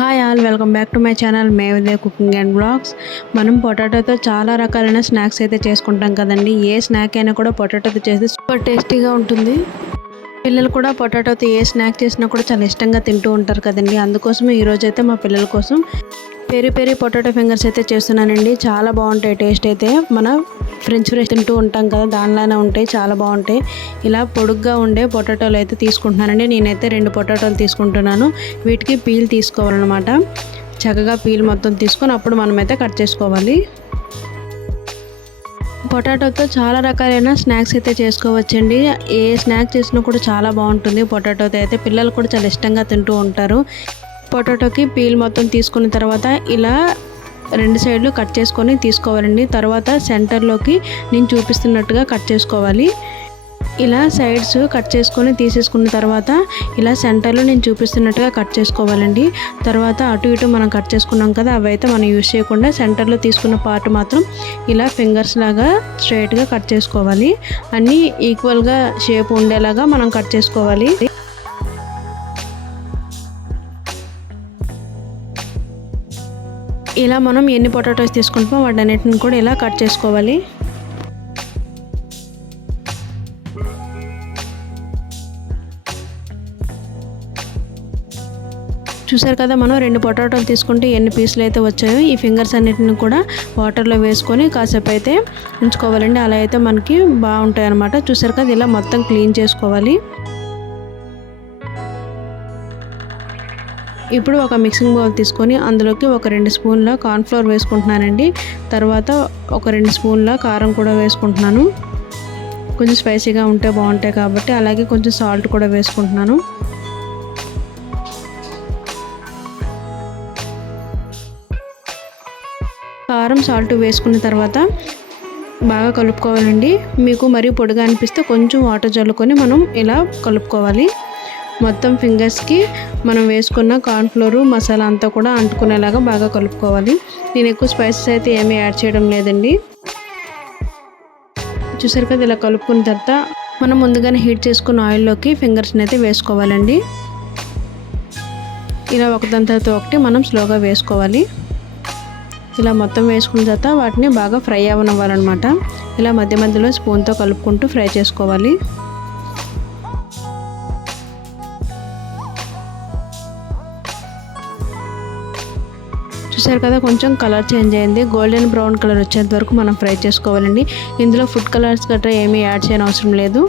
Hi all welcome back to my channel మేవిదే cooking and blogs మనం పొటాటోతో చాలా రకాలైన స్నాక్స్ అయితే చేసుకుంటాం కదండి. ఏ స్నాక్ అయినా కూడా పొటాటోతో చేస్తే సూపర్ టేస్టీగా ఉంటుంది. పిల్లలు కూడా పొటాటోతో ఏ స్నాక్ చేసినా కూడా చాలా ఇష్టంగా తింటూ ఉంటారు కదండి. అందుకోసమే ఈరోజైతే మా పిల్లల కోసం పెరి పెరి పొటాటో ఫింగర్స్ అయితే చేస్తున్నానండి. చాలా బాగుంటాయి టేస్ట్ అయితే. మన ఫ్రెంచ్ ఫ్రైస్ తింటూ ఉంటాం కదా దానిలానే ఉంటాయి చాలా బాగుంటాయి. ఇలా పొడుగ్గా ఉండే పొటాటోలు అయితే తీసుకుంటున్నానండి. నేనైతే రెండు పొటాటోలు తీసుకుంటున్నాను. వీటికి పీల్ తీసుకోవాలన్నమాట. చక్కగా పీల్ మొత్తం తీసుకొని అప్పుడు మనమైతే కట్ చేసుకోవాలి. పొటాటోతో చాలా రకాలైన స్నాక్స్ అయితే చేసుకోవచ్చండి. ఏ స్నాక్ చేసినా కూడా చాలా బాగుంటుంది. పొటాటోతో అయితే పిల్లలు కూడా చాలా ఇష్టంగా తింటూ ఉంటారు. పొటాటోకి పీల్ మొత్తం తీసుకున్న తర్వాత ఇలా రెండు సైడ్లు కట్ చేసుకొని తీసుకోవాలండి. తర్వాత సెంటర్లోకి నేను చూపిస్తున్నట్టుగా కట్ చేసుకోవాలి. ఇలా సైడ్స్ కట్ చేసుకొని తీసేసుకున్న తర్వాత ఇలా సెంటర్లో నేను చూపిస్తున్నట్టుగా కట్ చేసుకోవాలండి. తర్వాత అటు ఇటు మనం కట్ చేసుకున్నాం కదా అవి అయితే మనం యూస్ చేయకుండా సెంటర్లో తీసుకున్న పార్ట్ మాత్రం ఇలా ఫింగర్స్ లాగా స్ట్రైట్గా కట్ చేసుకోవాలి. అన్నీ ఈక్వల్గా షేప్ ఉండేలాగా మనం కట్ చేసుకోవాలి. ఇలా మనం ఎన్ని పొటాటోస్ తీసుకుంటామో వాటన్నిటిని కూడా ఇలా కట్ చేసుకోవాలి. చూసారు కదా మనం రెండు పొటాటోలు తీసుకుంటే ఎన్ని పీసులు అయితే వచ్చాయో ఈ ఫింగర్స్ అన్నిటిని కూడా వాటర్లో వేసుకొని కాసేపు అయితే ఉంచుకోవాలండి. అలా అయితే మనకి బాగుంటాయి అనమాట చూసారు కదా ఇలా మొత్తం క్లీన్ చేసుకోవాలి. ఇప్పుడు ఒక మిక్సింగ్ బౌల్ తీసుకొని అందులోకి ఒక రెండు స్పూన్ల కార్న్ఫ్లోర్ వేసుకుంటున్నానండి. తర్వాత ఒక రెండు స్పూన్ల కారం కూడా వేసుకుంటున్నాను. కొంచెం స్పైసీగా ఉంటే బాగుంటాయి కాబట్టి అలాగే కొంచెం సాల్ట్ కూడా వేసుకుంటున్నాను. కారం సాల్ట్ వేసుకున్న తర్వాత బాగా కలుపుకోవాలండి. మీకు మరీ పొడిగా అనిపిస్తే కొంచెం వాటర్ చల్లుకొని మనం ఇలా కలుపుకోవాలి. మొత్తం ఫింగర్స్కి మనం వేసుకున్న కార్న్ఫ్లోర్ మసాలా అంతా కూడా అంటుకునేలాగా బాగా కలుపుకోవాలి. నేను ఎక్కువ స్పైసెస్ అయితే ఏమీ యాడ్ చేయడం లేదండి. చూసారు కదా ఇలా కలుపుకున్న తర్వాత మనం ముందుగానే హీట్ చేసుకున్న ఆయిల్లోకి ఫింగర్స్ని అయితే వేసుకోవాలండి. ఇలా ఒకదాని తర్వాత ఒకటి మనం స్లోగా వేసుకోవాలి. ఇలా మొత్తం వేసుకున్న తర్వాత వాటిని బాగా ఫ్రై అవ్వనివ్వాలన్నమాట. ఇలా మధ్య మధ్యలో స్పూన్తో కలుపుకుంటూ ఫ్రై చేసుకోవాలి. చూసారు కదా కొంచెం కలర్ చేంజ్ అయింది. గోల్డెన్ బ్రౌన్ కలర్ వచ్చేంత వరకు మనం ఫ్రై చేసుకోవాలండి. ఇందులో ఫుడ్ కలర్స్ గట్రా ఏమీ యాడ్ చేయని అవసరం లేదు.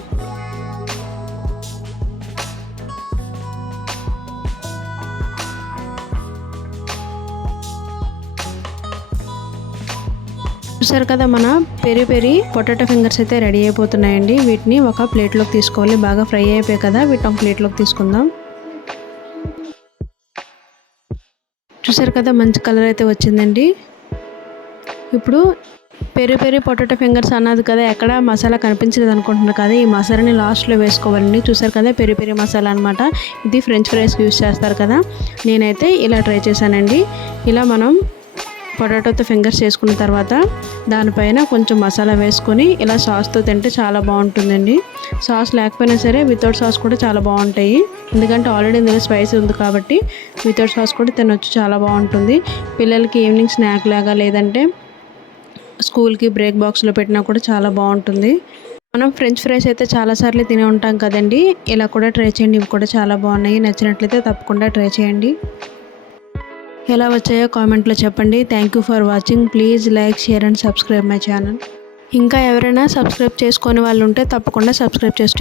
చూసారు కదా మన పెరి పెరి పొటాటో ఫింగర్స్ అయితే రెడీ అయిపోతున్నాయండి. వీటిని ఒక ప్లేట్లోకి తీసుకోవాలి. బాగా ఫ్రై అయిపోయాయి కదా వీటిని ఒక ప్లేట్లోకి తీసుకుందాం. చూసారు కదా మంచి కలర్ అయితే వచ్చిందండి. ఇప్పుడు పెరి పెరి పొటాటో ఫింగర్స్ అన్నది కదా ఎక్కడ మసాలా కనిపించలేదు అనుకుంటున్నారు కదా ఈ మసాలాని లాస్ట్లో వేసుకోవాలండి. చూసారు కదా పెరి పెరి మసాలా అనమాట ఇది ఫ్రెంచ్ ఫ్రైస్కి యూస్ చేస్తారు కదా. నేనైతే ఇలా ట్రై చేశానండి. ఇలా మనం పొటాటోతో ఫింగర్స్ చేసుకున్న తర్వాత దానిపైన కొంచెం మసాలా వేసుకొని ఇలా సాస్తో తింటే చాలా బాగుంటుందండి. సాస్ లేకపోయినా సరే వితౌట్ సాస్ కూడా చాలా బాగుంటాయి. ఎందుకంటే ఆల్రెడీ ఇందులో స్పైసీ ఉంది కాబట్టి వితౌట్ సాస్ కూడా తినొచ్చు చాలా బాగుంటుంది. పిల్లలకి ఈవినింగ్ స్నాక్ లాగా లేదంటే స్కూల్కి బ్రేక్ బాక్స్లో పెట్టినా కూడా చాలా బాగుంటుంది. మనం ఫ్రెంచ్ ఫ్రైస్ అయితే చాలాసార్లు తినే ఉంటాం కదండి. ఇలా కూడా ట్రై చేయండి ఇవి కూడా చాలా బాగున్నాయి. నచ్చినట్లయితే తప్పకుండా ట్రై చేయండి. ఎలా వచ్చాయో కామెంట్లో చెప్పండి. Thank you for watching please like share and subscribe my channel ఇంకా ఎవరైనా సబ్స్క్రైబ్ చేసుకొని వాళ్ళు ఉంటే తప్పకుండా సబ్స్క్రైబ్ చేసుకో